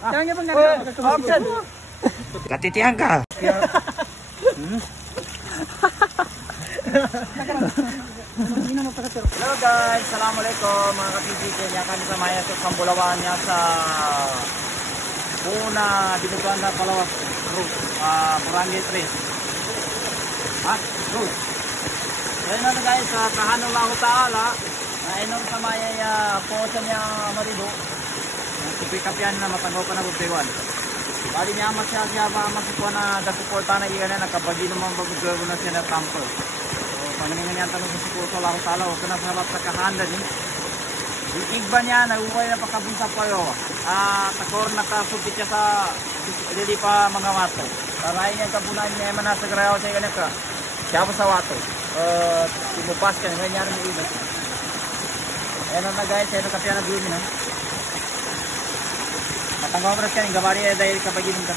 Jangan bang option. Katitihan ka. Hello guys, assalamualaikum mga ka-PGK niya kami sa Maya sa Sambulawan niya sa Una dibutuan na Palawas Road, Barangay 3. Road. Ayun na guys, kahanong lang taala na inom sa Maya po sa niya marido. Pick up yan na matanggaw pa na butewan. Bali niya siya ba masikuha na dasuporta na iyan na nakabagi naman bagudlaw na siya na tamper. Pangalingan niya tanong sa sikuha sa Allah Ta'ala o kana sa sa kahanda ni. Yung igba niya nagubay na pakabunsa pa yo. Takor nakasupit siya sa dili pa mga wato. Taray niya kabunan niya man sa grayo sa iyan ka. Siya pa sa wato. Timupas ka niya rin iba. Ayan na guys, ayan na kapiyan na view niya. Matanggaw mo siya, gabari dahil kabagin ka.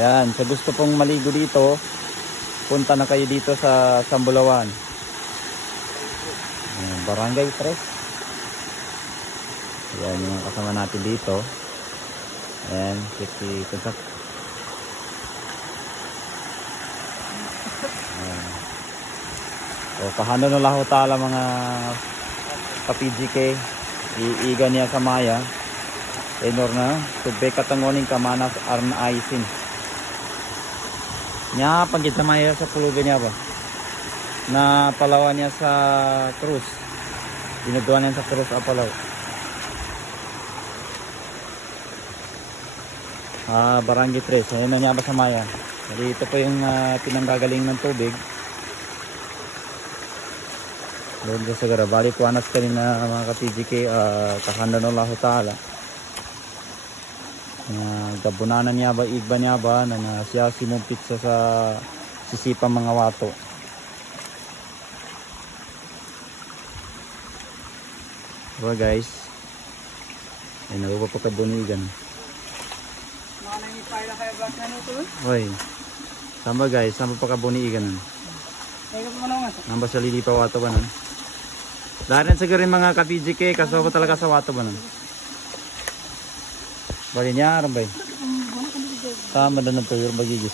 Yan, sa gusto pong maligo dito, punta na kayo dito sa Sambulawan. Barangay 3. Yan yung kasama natin dito. Ayan, si Kunsak. O kahano na laho tala mga ka-PGK. Iiga niya sa Maya. Enor na, subay katangoning kamanas arna aisin. Nya pagit sa Maya sa pulugan niya ba? Na palawan niya sa Cruz. Dinuduan niya sa Cruz Apalaw. Barangay 3. Ayun na niya ba sa Maya? Jadi ito po yung pinanggagaling ng tubig. Doon sa Garabali po anas kanina mga ka-PGK, kakanda ng Allah Ta'ala. Gabunanan niya ba, igba niya ba na siya simumpit sa sisipang mga wato. Diba guys, ay nagupa pa kabunigan. Oy, sama guys, sama pa kabunigan. Namba sa lili pa wato ba nun? Dahil sa garing mga ka-PGK, kasama talaga sa wato ba nun? Bali niya, arambay. Tama na to yung magigis.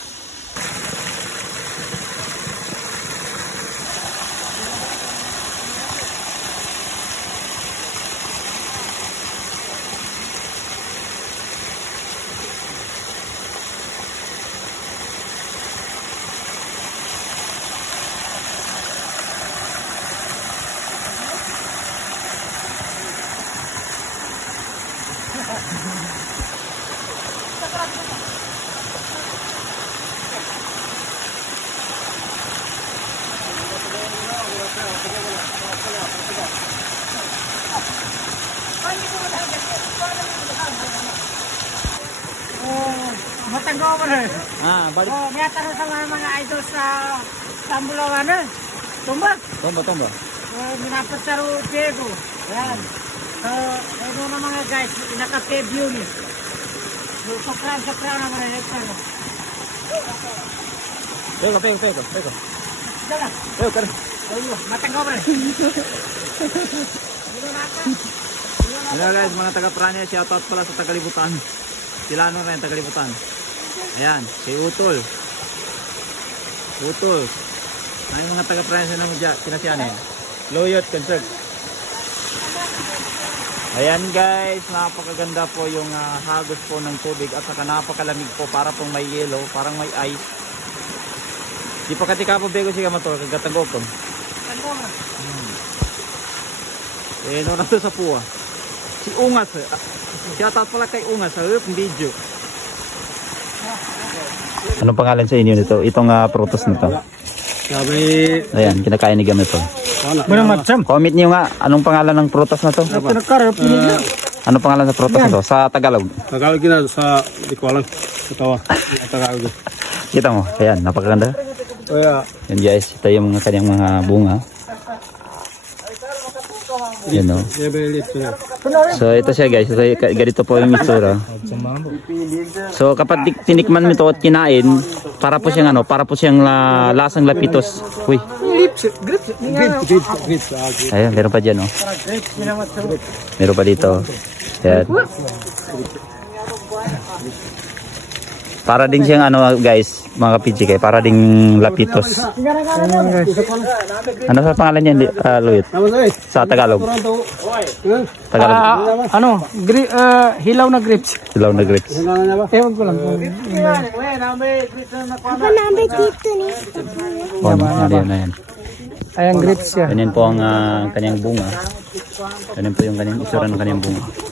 Matanggaw mo rin. Balik. May tanong sa mga idol sa Sambulawan na. Tumba. Minapat sa Diego. Ayan. So, ayun na mga guys, naka-preview ni. Sakran naman na ito. Pego. Dala. Matanggaw mo rin. Hello guys, mga taga-Pranya, shoutout pala sa Tagalibutan. Sila ano rin, Tagalibutan. Ayan, si Utol. Ay mga taga-Pranya na mo dyan, sinasyan eh. Loyot, concert. Ayan guys, napakaganda po yung hagos po ng tubig at saka napakalamig po, para pong may yellow, parang may ice. Di pa katika po bego siya mato, kagatagopon. No na to sa puwa. Si Ungas, shoutout pala kay Ungas sa video. Anong pangalan sa inyo nito? Itong prutas nito. Ayan, kinakain ni Gamit to. Comment niyo nga, anong pangalan ng prutas na to? Anong pangalan ng prutas na to? Sa Tagalog? Tagalog na sa di ko alam. Katawa. Tagalog. Kita mo, ayan, napakaganda. Yan guys, ito yung mga kanyang mga bunga. Yan o. So ito siya guys, ganito po yung itsura. So kapag tinikman mo ito at kinain, para po siyang lasang lapitos. Uy. Ayan, meron pa dyan o. Meron pa dito. Ayan. Para din siyang ano guys, mga PGK, para ding lapitos. Ano sa pangalan niyan, Luit? Sa Tagalog. Tagalog. Hilaw na grapes. Hilaw na grapes. Ewan ko lang. Ayan. Ayan grapes siya. Ganyan po ang kanyang bunga. Ganyan po yung kanyang isura ng kanyang bunga.